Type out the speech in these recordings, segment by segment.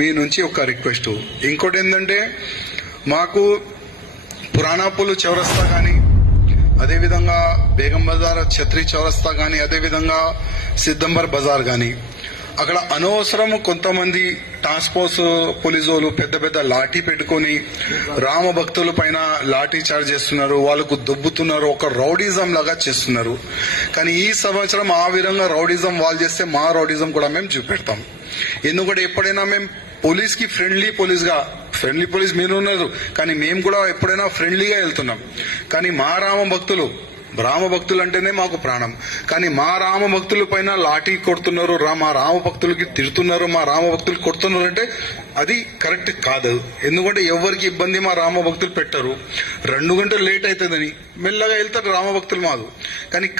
మీ నుంచి ఒక రిక్వెస్ట్. ఇంకోటి ఏంటంటే మాకు పురాణాపులు చౌరస్తా కానీ, అదేవిధంగా బేగం బజార్ ఛత్రి చౌరస్తా కానీ, అదేవిధంగా సిద్దంబర్ బజార్ కానీ, అక్కడ అనవసరం కొంతమంది టాస్క్ ఫోర్స్ పోలీసులు పెద్ద పెద్ద లాఠీ పెట్టుకుని రామ భక్తుల పైన లాఠీ చార్జ్ చేస్తున్నారు, వాళ్ళకు దొబ్బుతున్నారు, ఒక రౌడిజం లాగా చేస్తున్నారు. కానీ ఈ సంవత్సరం ఆ విధంగా రౌడిజం వాళ్ళు చేస్తే మా రౌడిజం కూడా మేము చూపెడతాం. ఎందుకంటే ఎప్పుడైనా మేము పోలీస్ కి ఫ్రెండ్లీ పోలీస్ మీరు ఉన్నారు, కానీ మేము కూడా ఎప్పుడైనా ఫ్రెండ్లీగా వెళ్తున్నాం. కానీ మా రామ భక్తులు అంటేనే మాకు ప్రాణం. కానీ మా రామ భక్తుల పైన లాఠీ కొడుతున్నారు, మా రామ భక్తులకి తిడుతున్నారు, మా రామ భక్తులు కొడుతున్నారు అంటే అది కరెక్ట్ కాదు. ఎందుకంటే ఎవరికి ఇబ్బంది మా రామ భక్తులు పెట్టరు. 2 గంటలు లేట్ అవుతుందని మెల్లగా వెళ్తారు రామ భక్తులు మాకు. కానీ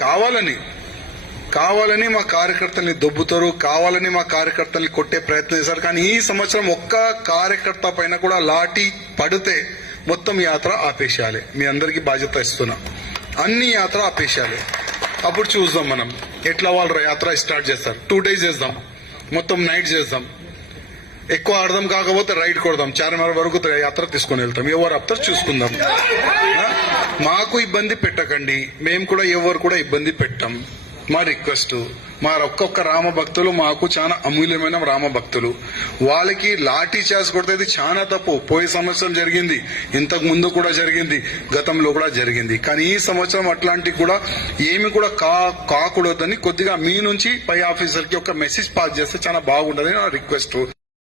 కావాలని మా కార్యకర్తల్ని దొబ్బుతారు, కావాలని మా కార్యకర్తల్ని కొట్టే ప్రయత్నం చేశారు. కానీ ఈ సంవత్సరం ఒక్క కార్యకర్త పైన కూడా లాఠీ పడితే మొత్తం యాత్ర ఆపేసేయాలి. మీ అందరికీ బాధ్యత ఇస్తున్నా, అన్ని యాత్ర ఆపేసేయాలి. అప్పుడు చూద్దాం మనం ఎట్లా వాళ్ళు యాత్ర స్టార్ట్ చేస్తారు. 2 days చేద్దాం, మొత్తం నైట్ చేద్దాం. ఎక్కువ అర్థం కాకపోతే రైడ్ కొడదాం, చార్మినార్ వరకు యాత్ర తీసుకుని వెళ్తాం. ఎవరు ఆపుతారు చూసుకుందాం. మాకు ఇబ్బంది పెట్టకండి, మేము కూడా ఎవరు కూడా ఇబ్బంది పెట్టాం. మా రిక్వెస్ట్, మా ఒక్కొక్క రామ భక్తులు మాకు చాలా అమూల్యమైన రామ భక్తులు. వాళ్ళకి లాఠీ చార్జ్ కొడితే చాలా తప్పు. పోయే సంవత్సరం జరిగింది, ఇంతకు ముందు కూడా జరిగింది, గతంలో కూడా జరిగింది. కానీ ఈ సంవత్సరం అట్లాంటి కూడా ఏమి కూడా కాకూడదని కొద్దిగా మీ నుంచి పై ఆఫీసర్ కి ఒక మెసేజ్ పాస్ చేస్తే చాలా బాగుంటుంది నా రిక్వెస్ట్.